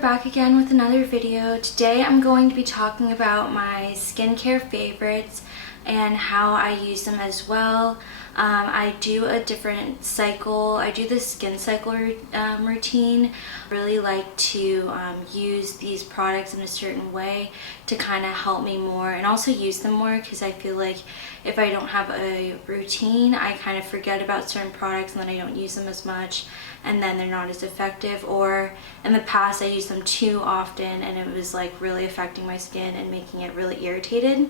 back again with another video. Today I'm going to be talking about my skincare favorites and how I use them as well. I do a different cycle. I do the skin cycle routine. I really like to use these products in a certain way to kind of help me more and also use them more, because I feel like if I don't have a routine, I kind of forget about certain products and then I don't use them as much, and then they're not as effective. Or in the past I used them too often and it was like really affecting my skin and making it really irritated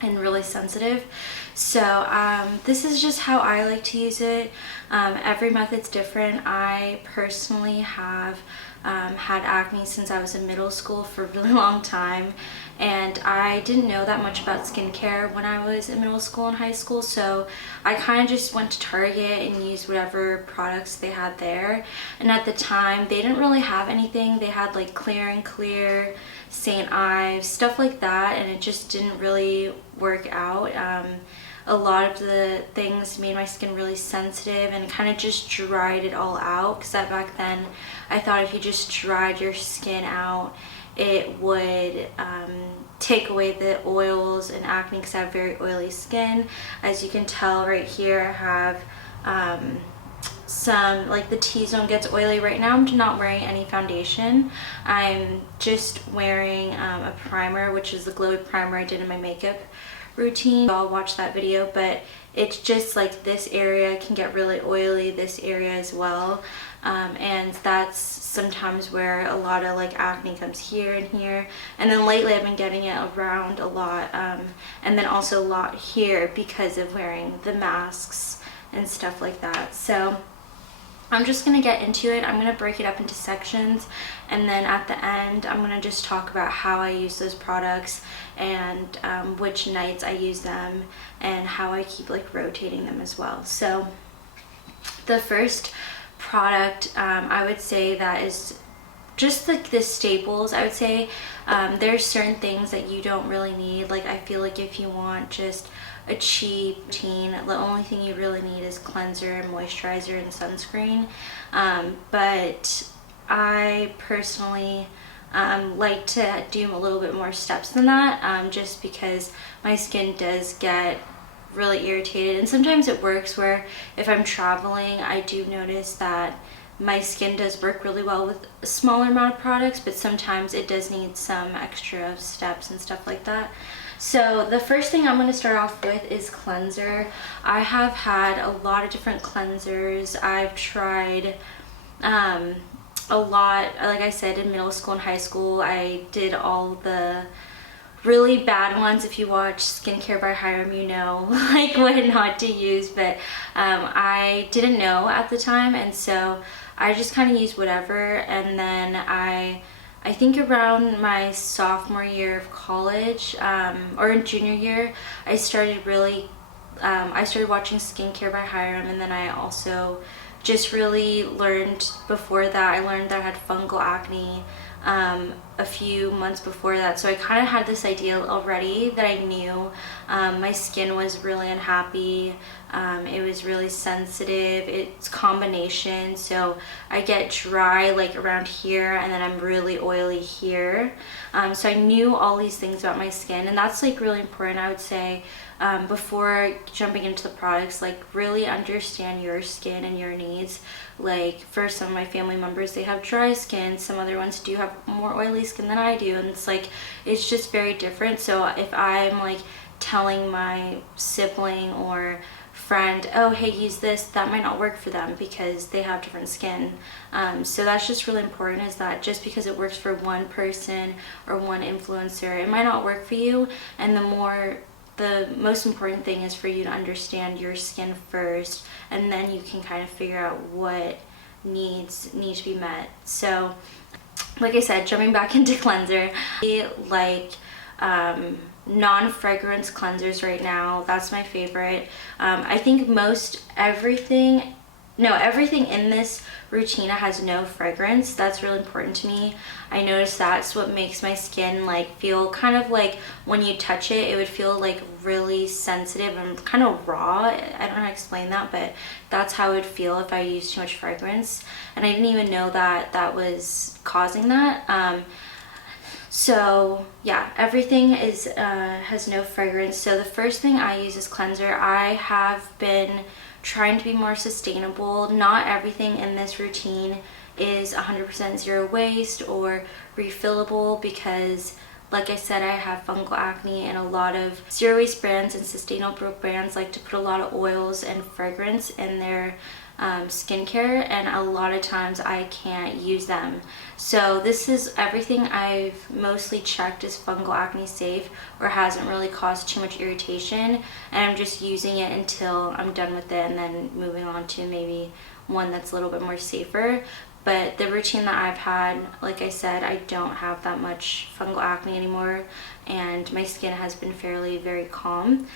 and really sensitive. So this is just how I like to use it. Every method's different. I personally have had acne since I was in middle school for a really long time, and I didn't know that much about skincare when I was in middle school and high school, so I kind of just went to Target and used whatever products they had there. And at the time they didn't really have anything. They had like Clear and Clear, St. Ives, stuff like that, and it just didn't really work out. A lot of the things made my skin really sensitive and kind of just dried it all out, because back then I thought if you just dried your skin out it would take away the oils and acne, because I have very oily skin. As you can tell right here, I have some, like the T-zone gets oily. Right now I'm not wearing any foundation. I'm just wearing a primer, which is the glowy primer I did in my makeup routine. I'll watch that video, but it's just like this area can get really oily, this area as well, and that's sometimes where a lot of like acne comes here and here. And then lately I've been getting it around a lot, and then also a lot here because of wearing the masks and stuff like that. So I'm just going to get into it. I'm going to break it up into sections, and then at the end I'm going to just talk about how I use those products and which nights I use them and how I keep like rotating them as well. So the first product I would say that is just like the staples. I would say there's certain things that you don't really need. Like I feel like if you want just a cheap routine, the only thing you really need is cleanser, moisturizer, and sunscreen. But I personally like to do a little bit more steps than that, just because my skin does get really irritated, and sometimes it works where if I'm traveling I do notice that my skin does work really well with a smaller amount of products, but sometimes it does need some extra steps and stuff like that. So the first thing I'm going to start off with is cleanser. I have had a lot of different cleansers. I've tried a lot. Like I said, in middle school and high school I did all the really bad ones. If you watch Skincare by Hyram, you know like what not to use, but I didn't know at the time, and so I just kind of used whatever. And then I think around my sophomore year of college, or in junior year, I started watching Skincare by Hyram, and then I also just really learned, before that I learned that I had fungal acne a few months before that, so I kind of had this idea already that I knew my skin was really unhappy. It was really sensitive. It's combination, so I get dry like around here and then I'm really oily here. So I knew all these things about my skin, and that's like really important, I would say, before jumping into the products. Like really understand your skin and your needs. Like for some of my family members, they have dry skin, some other ones do have more oily skin than I do, and it's like it's just very different. So if I'm like telling my sibling or friend, oh hey, use this, that might not work for them because they have different skin. So that's just really important, is that just because it works for one person or one influencer, it might not work for you. And the most important thing is for you to understand your skin first, and then you can kind of figure out what needs to be met. So like I said, jumping back into cleanser, I like non-fragrance cleansers right now. That's my favorite. I think everything in this routine it has no fragrance. That's really important to me. I noticed that's what makes my skin like feel kind of like when you touch it, it would feel like really sensitive and kind of raw. I don't know how to explain that, but that's how it would feel if I used too much fragrance. And I didn't even know that that was causing that. So yeah, everything is has no fragrance. So the first thing I use is cleanser. I have been trying to be more sustainable. Not everything in this routine is 100% zero waste or refillable because, like I said, I have fungal acne, and a lot of zero waste brands and sustainable brands like to put a lot of oils and fragrance in their skincare, and a lot of times I can't use them. So this is everything I've mostly checked is fungal acne safe or hasn't really caused too much irritation, and I'm just using it until I'm done with it and then moving on to maybe one that's a little bit more safer. But the routine that I've had, like I said, I don't have that much fungal acne anymore, and my skin has been very calm.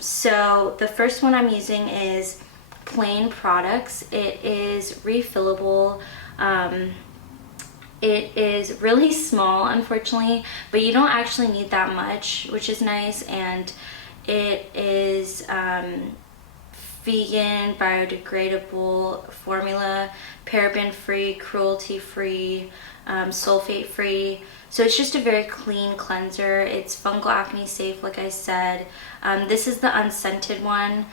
So the first one I'm using is Plaine products. It is refillable. It is really small, unfortunately, but you don't actually need that much, which is nice. And it is vegan, biodegradable formula, paraben free, cruelty free, sulfate free. So it's just a very clean cleanser. It's fungal acne safe, like I said. This is the unscented one.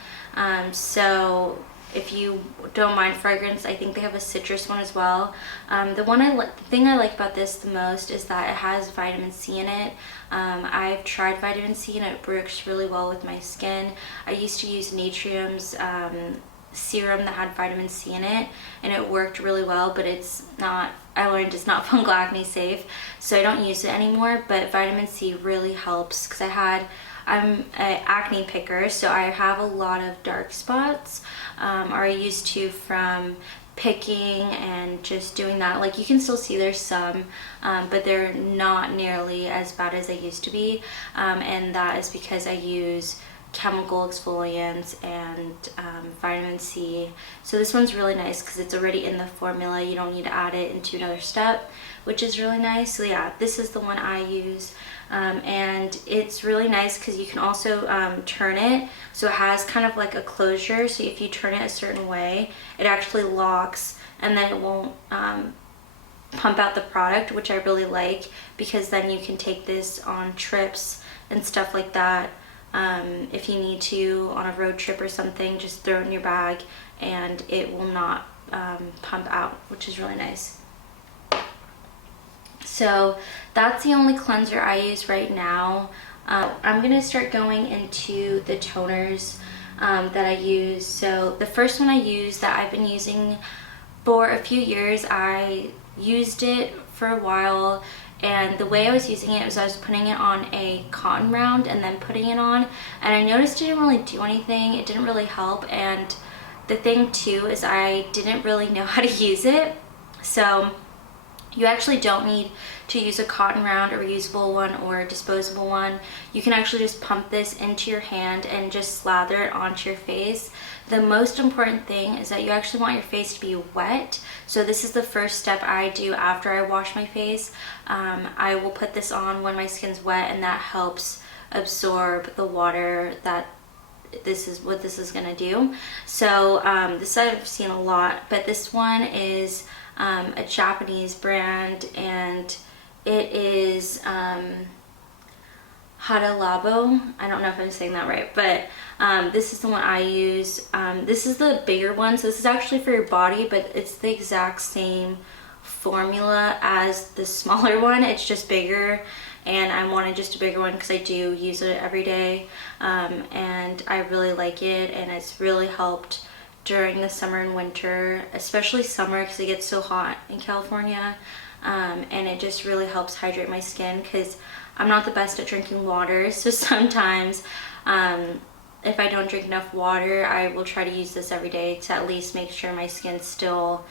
So if you don't mind fragrance, I think they have a citrus one as well. The thing I like about this the most is that it has vitamin C in it. I've tried vitamin C and it works really well with my skin. I used to use Natrium's serum that had vitamin C in it, and it worked really well, but it's not, I learned it's not fungal acne safe, so I don't use it anymore. But vitamin C really helps because I'm an acne picker, so I have a lot of dark spots, or I used to from picking and just doing that. Like, you can still see there's some, but they're not nearly as bad as they used to be, and that is because I use chemical exfoliants and vitamin C. So this one's really nice because it's already in the formula. You don't need to add it into another step, which is really nice. So yeah, this is the one I use. And it's really nice because you can also turn it, so it has kind of like a closure, so if you turn it a certain way it actually locks, and then it won't pump out the product, which I really like, because then you can take this on trips and stuff like that. If you need to on a road trip or something, just throw it in your bag and it will not pump out, which is really nice. So that's the only cleanser I use right now. I'm gonna start going into the toners that I use. So the first one I use that I've been using for a few years, I used it for a while, and the way I was using it was I was putting it on a cotton round and then putting it on, and I noticed it didn't really do anything. It didn't really help, and the thing too is I didn't really know how to use it. So you actually don't need to use a cotton round, a reusable one or a disposable one. You can actually just pump this into your hand and just slather it onto your face. The most important thing is that you actually want your face to be wet. So this is the first step I do after I wash my face. I will put this on when my skin's wet, and that helps absorb the water that this is what this is gonna do. So this I've seen a lot, but this one is a Japanese brand, and it is HADA LABO. I don't know if I'm saying that right, but this is the one I use. This is the bigger one, so this is actually for your body, but it's the exact same formula as the smaller one. It's just bigger, and I wanted just a bigger one because I do use it every day, and I really like it, and it's really helped during the summer and winter, especially summer because it gets so hot in California, and it just really helps hydrate my skin because I'm not the best at drinking water. So sometimes if I don't drink enough water, I will try to use this every day to at least make sure my skin's still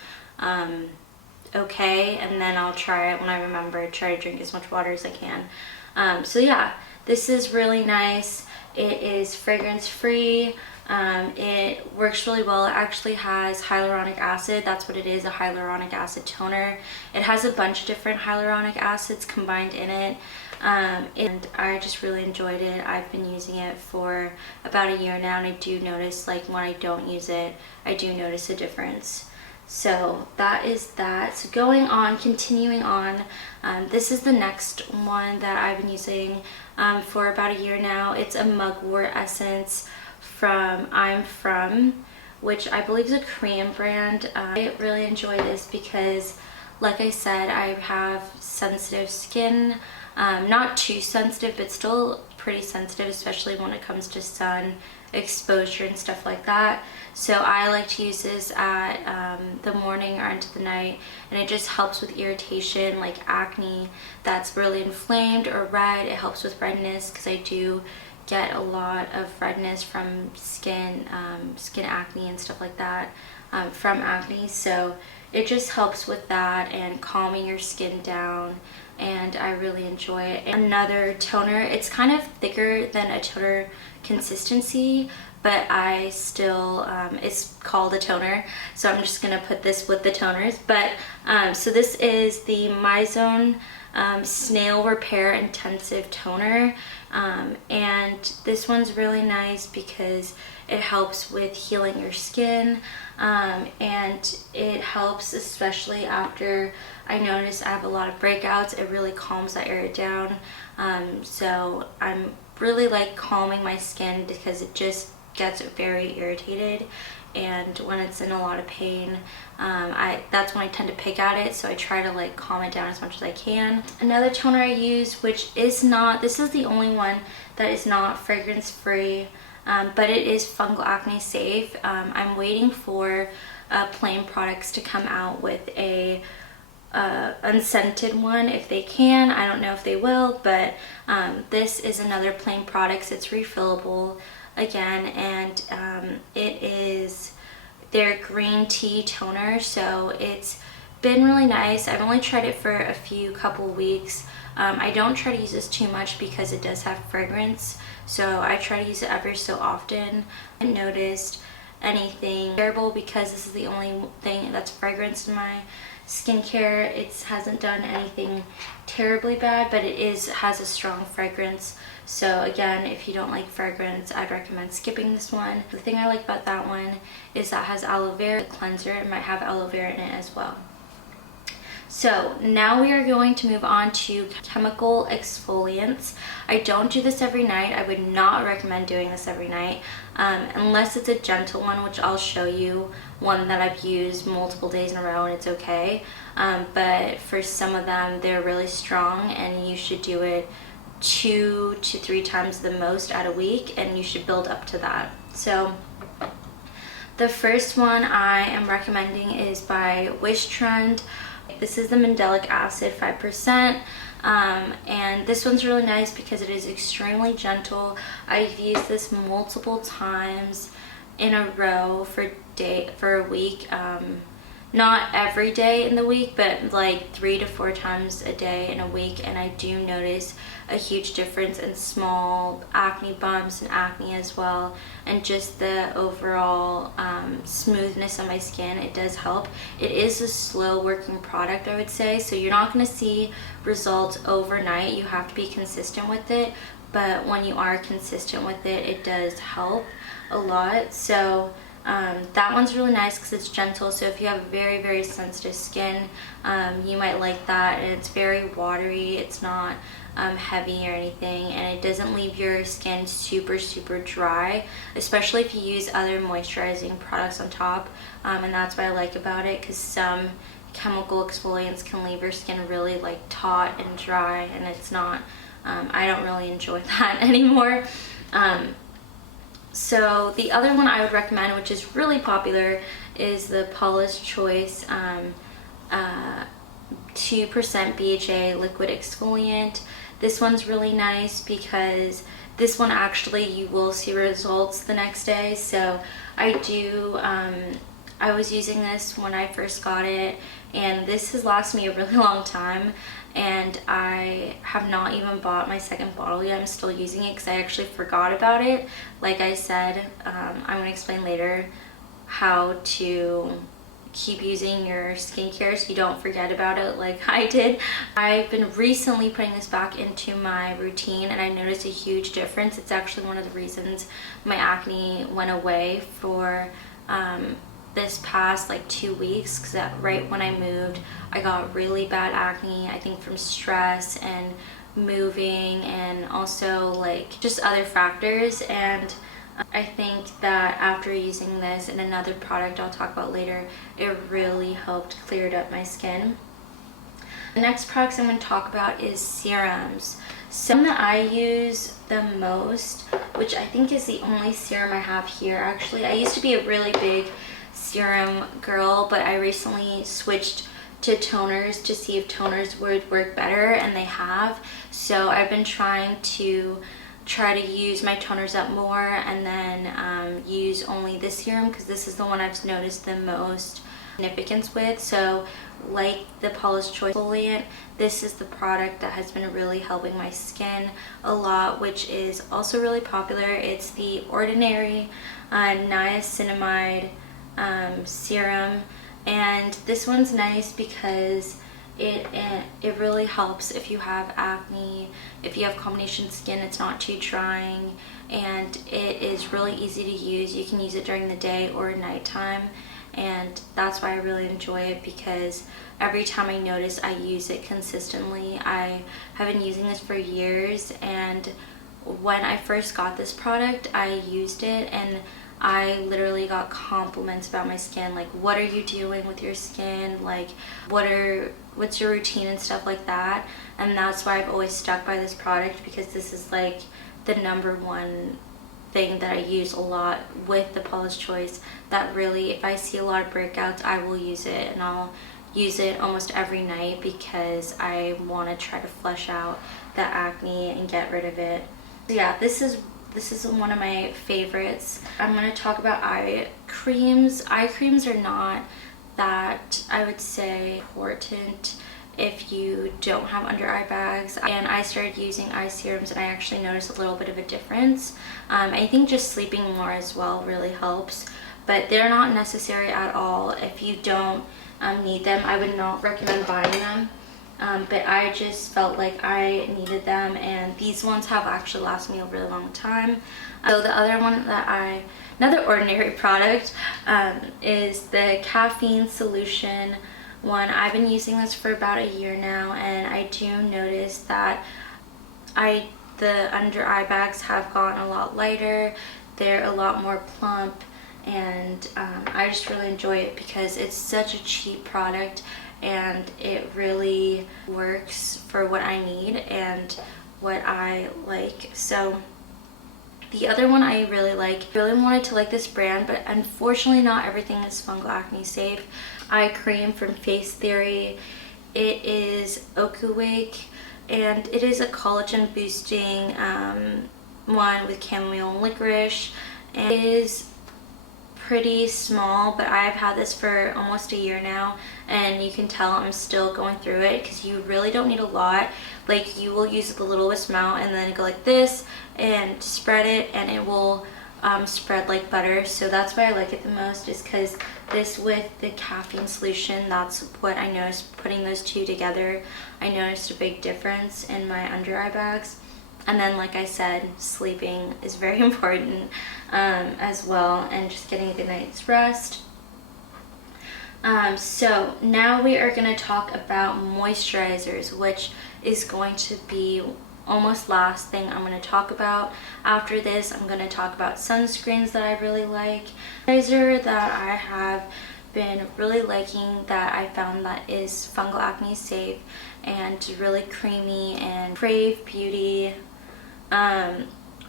okay, and then I'll try it when I remember, try to drink as much water as I can. So yeah, this is really nice. It is fragrance free, It works really well. It actually has hyaluronic acid. That's what it is, a hyaluronic acid toner. It has a bunch of different hyaluronic acids combined in it. And I just really enjoyed it. I've been using it for about a year now, and I do notice, like, when I don't use it, I do notice a difference. So that is that. So continuing on, this is the next one that I've been using for about a year now. It's a Mugwort essence from I'm From, which I believe is a Korean brand. I really enjoy this because, like I said, I have sensitive skin. Not too sensitive, but still pretty sensitive, especially when it comes to sun exposure and stuff like that. So I like to use this at the morning or into the night, and it just helps with irritation, like acne that's really inflamed or red. It helps with redness because I do get a lot of redness from skin acne and stuff like that from acne. So it just helps with that and calming your skin down, and I really enjoy it. Another toner, it's kind of thicker than a toner consistency, but I still, it's called a toner, so I'm just gonna put this with the toners. But so this is the Mizon Snail Repair Intensive Toner, and this one's really nice because it helps with healing your skin, and it helps especially after I notice I have a lot of breakouts. It really calms that area down. So I'm really like calming my skin because it just gets very irritated, and when it's in a lot of pain, that's when I tend to pick at it, so I try to like calm it down as much as I can. Another toner I use, which is not, this is the only one that is not fragrance free, but it is fungal-acne safe. I'm waiting for Plaine products to come out with a unscented one if they can. I don't know if they will, but this is another Plaine products. It's refillable again, and it is their green tea toner, so it's been really nice. I've only tried it for a couple weeks. I don't try to use this too much because it does have fragrance, so I try to use it ever so often. I haven't noticed anything terrible because this is the only thing that's fragrance in my skincare. It hasn't done anything terribly bad, but it has a strong fragrance. So again, if you don't like fragrance, I'd recommend skipping this one. The thing I like about that one is that it has aloe vera cleanser. It might have aloe vera in it as well. So now we are going to move on to chemical exfoliants. I don't do this every night. I would not recommend doing this every night unless it's a gentle one, which I'll show you one that I've used multiple days in a row and it's okay. But for some of them, they're really strong, and you should do it 2 to 3 times the most at a week, and you should build up to that. So the first one I am recommending is by Wishtrend. This is the Mandelic acid 5%, and this one's really nice because it is extremely gentle. I've used this multiple times in a row for a week. Not every day in the week, but like 3 to 4 times a day in a week, and I do notice a huge difference in small acne bumps and acne as well, and just the overall smoothness of my skin. It does help. It is a slow working product, I would say, so you're not going to see results overnight. You have to be consistent with it, but when you are consistent with it, it does help a lot. So that one's really nice because it's gentle, so if you have very, very sensitive skin, you might like that. And it's very watery, it's not heavy or anything, and it doesn't leave your skin super dry, especially if you use other moisturizing products on top, and that's what I like about it, because some chemical exfoliants can leave your skin really like taut and dry, and it's not, I don't really enjoy that anymore. So the other one I would recommend, which is really popular, is the Paula's Choice 2% BHA liquid exfoliant. This one's really nice because this one actually you will see results the next day. So I was using this when I first got it, and this has lasted me a really long time, and I have not even bought my second bottle yet. I'm still using it because I actually forgot about it. Like I said, I'm going to explain later how to keep using your skincare so you don't forget about it like I did. I've been recently putting this back into my routine and I noticed a huge difference. It's actually one of the reasons my acne went away for this past like 2 weeks, because right when I moved I got really bad acne, I think from stress and moving and also like just other factors. And I think that after using this and another product I'll talk about later, it really helped cleared up my skin. The next products I'm going to talk about is serums. Some that I use the most, which I think is the only serum I have here actually. I used to be a really big serum girl, but I recently switched to toners to see if toners would work better, and they have. So I've been trying to use my toners up more and then use only this serum because this is the one I've noticed the most significance with. So like the Paula's Choice Exfoliant, this is the product that has been really helping my skin a lot, which is also really popular. It's the Ordinary Niacinamide serum, and this one's nice because it really helps if you have acne, if you have combination skin. It's not too drying and it is really easy to use. You can use it during the day or nighttime, and that's why I really enjoy it, because every time I notice I use it consistently. I have been using this for years, and when I first got this product I used it and I literally got compliments about my skin, like what are you doing with your skin, like what's your routine and stuff like that. And that's why I've always stuck by this product, because this is like the #1 thing that I use a lot with the Paula's Choice, that really if I see a lot of breakouts I will use it, and I'll use it almost every night because I want to try to flush out the acne and get rid of it. So yeah, this is one of my favorites. I'm going to talk about eye creams. Eye creams are not that, I would say, important if you don't have under eye bags. And I started using eye serums and I actually noticed a little bit of a difference. I think just sleeping more as well really helps, but they're not necessary at all if you don't need them. I would not recommend buying them. But I just felt like I needed them, and these ones have actually lasted me a really long time. So the other one another Ordinary product is the Caffeine Solution one. I've been using this for about a year now, and I do notice that the under eye bags have gotten a lot lighter. They're a lot more plump, and I just really enjoy it because it's such a cheap product and it really works for what I need and what I like. So the other one I really wanted to like this brand, but unfortunately not everything is fungal acne safe. Eye cream from Face Theory. It is Ocuwake, and it is a collagen boosting one with chamomile and licorice, and it is pretty small, but I've had this for almost a year now, and you can tell I'm still going through it because you really don't need a lot. Like, you will use the littlest amount and then go like this and spread it, and it will spread like butter. So that's why I like it the most, is because this with the caffeine solution, that's what I noticed. Putting those two together, I noticed a big difference in my under eye bags. And then, like I said, sleeping is very important as well, and just getting a good night's rest. So now we are going to talk about moisturizers, which is going to be almost last thing I'm going to talk about. After this, I'm going to talk about sunscreens that I really like. Moisturizer that I have been really liking, that I found that is fungal acne safe and really creamy, and Krave Beauty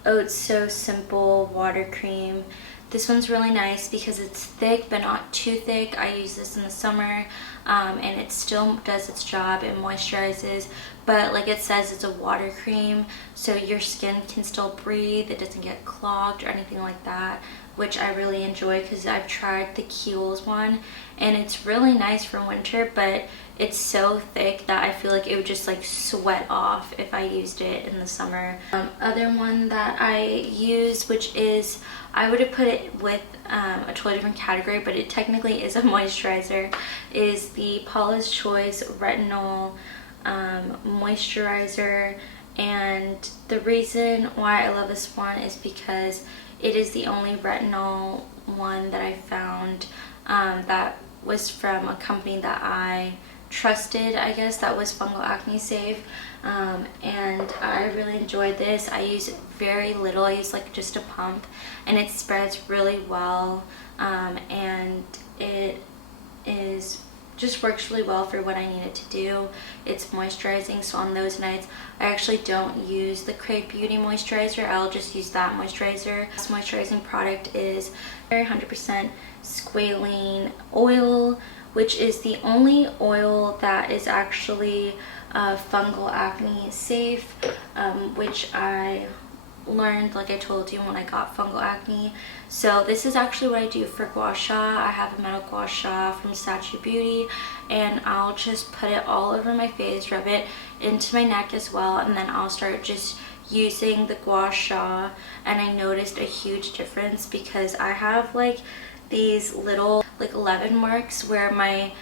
It's So Simple water cream. This one's really nice because it's thick but not too thick. I use this in the summer and it still does its job. It moisturizes, but like it says, it's a water cream, so your skin can still breathe, it doesn't get clogged or anything like that, which I really enjoy because I've tried the Kiehl's one and it's really nice for winter, but it's so thick that I feel like it would just like sweat off if I used it in the summer. Other one that I use, which is, I would have put it with a totally different category, but it technically is a moisturizer, is the Paula's Choice Retinol Moisturizer. And the reason why I love this one is because it is the only retinol one that I found that was from a company that I trusted, I guess, that was fungal-acne safe. And I really enjoyed this. I use very little. I use like just a pump, and it spreads really well, and it just works really well for what I need it to do. It's moisturizing, so on those nights I actually don't use the Krave Beauty moisturizer. I'll just use that moisturizer. This moisturizing product is 100% squalane oil, which is the only oil that is actually fungal acne safe, which I learned, like I told you, when I got fungal acne. So this is actually what I do for gua sha. I have a metal gua sha from Sacheu Beauty, and I'll just put it all over my face, rub it into my neck as well, and then I'll start just using the gua sha. And I noticed a huge difference because I have like these little like 11 marks where my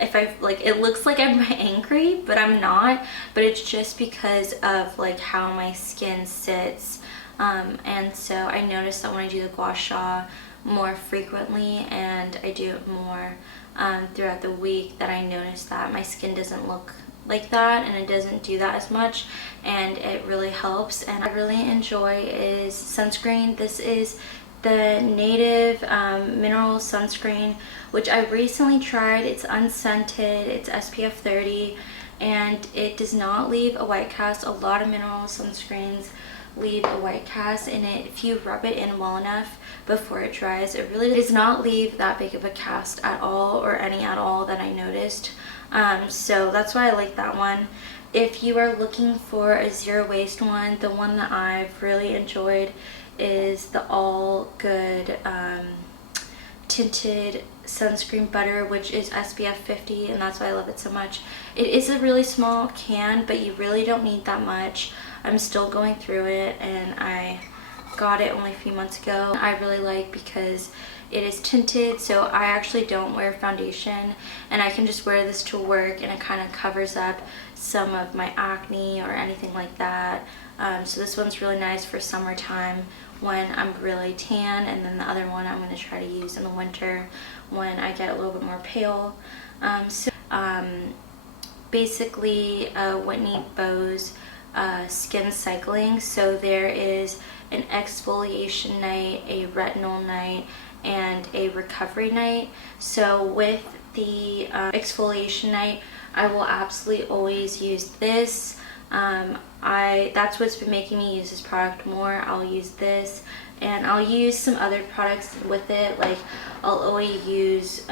if I like, it looks like I'm angry, but I'm not, but it's just because of like how my skin sits. And so I noticed that when I do the gua sha more frequently and I do it more throughout the week, that I notice that my skin doesn't look like that and it doesn't do that as much, and it really helps. And I really enjoy is sunscreen. This is the Native Mineral Sunscreen, which I recently tried. It's unscented, it's SPF 30, and it does not leave a white cast. A lot of mineral sunscreens leave a white cast in it. If you rub it in well enough before it dries, it really does not leave that big of a cast at all, or any at all that I noticed. So that's why I like that one. If you are looking for a zero waste one, the one that I've really enjoyed is the All Good tinted sunscreen butter, which is SPF 50, and that's why I love it so much. It is a really small can, but you really don't need that much. I'm still going through it, and I got it only a few months ago. I really like because it is tinted, so I actually don't wear foundation, and I can just wear this to work, and it kind of covers up some of my acne or anything like that. So this one's really nice for summertime when I'm really tan, and then the other one I'm going to try to use in the winter when I get a little bit more pale. Basically Whitney Bow's skin cycling. So there is an exfoliation night, a retinol night, and a recovery night. So with the exfoliation night, I will absolutely always use this. That's what's been making me use this product more. I'll use this, and I'll use some other products with it. Like I'll always use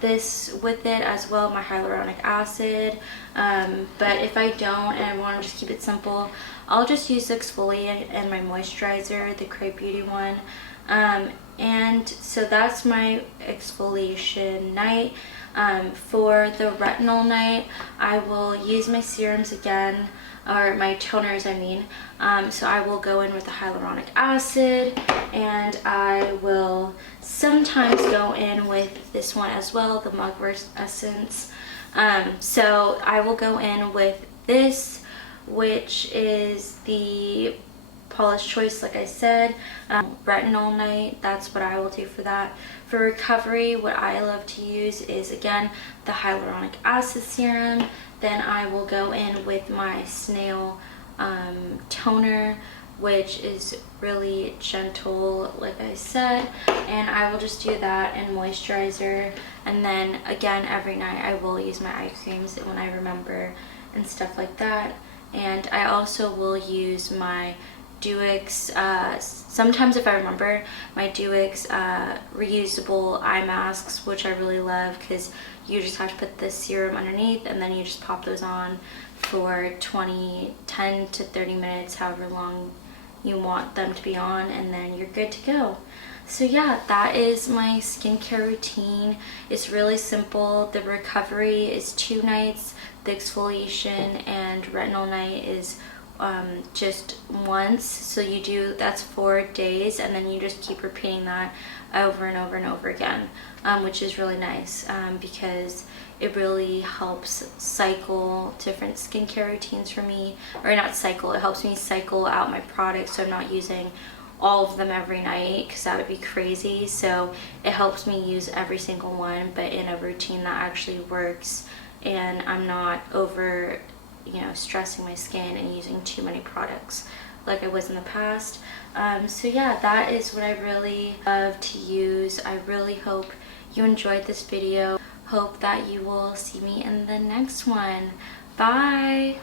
this with it as well, my hyaluronic acid. But if I don't and I want to just keep it simple, I'll just use the exfoliant and my moisturizer, the Krave Beauty one. And so that's my exfoliation night. For the retinol night, I will use my serums again, or my toners I mean. So I will go in with the hyaluronic acid, and I will sometimes go in with this one as well, the Mugwort essence. So I will go in with this, which is the Paula's Choice, like I said. Retinol night, that's what I will do for that. For recovery, what I love to use is, again, the hyaluronic acid serum. Then I will go in with my Snail toner, which is really gentle, like I said, and I will just do that, and moisturizer. And then again, every night I will use my eye creams when I remember and stuff like that. And I also will use my Dieux, sometimes if I remember, my Dieux reusable eye masks, which I really love because you just have to put this serum underneath and then you just pop those on for 10 to 30 minutes, however long you want them to be on, and then you're good to go. So yeah, that is my skincare routine. It's really simple. The recovery is 2 nights. The exfoliation and retinol night is just once. So you do, that's 4 days, and then you just keep repeating that over and over and over again, which is really nice because it really helps cycle different skincare routines for me, or not cycle, it helps me cycle out my products so I'm not using all of them every night because that would be crazy. So it helps me use every single one, but in a routine that actually works, and I'm not over, you know, stressing my skin and using too many products like I was in the past. So yeah, that is what I really love to use. I really hope you enjoyed this video. Hope that you will see me in the next one. Bye!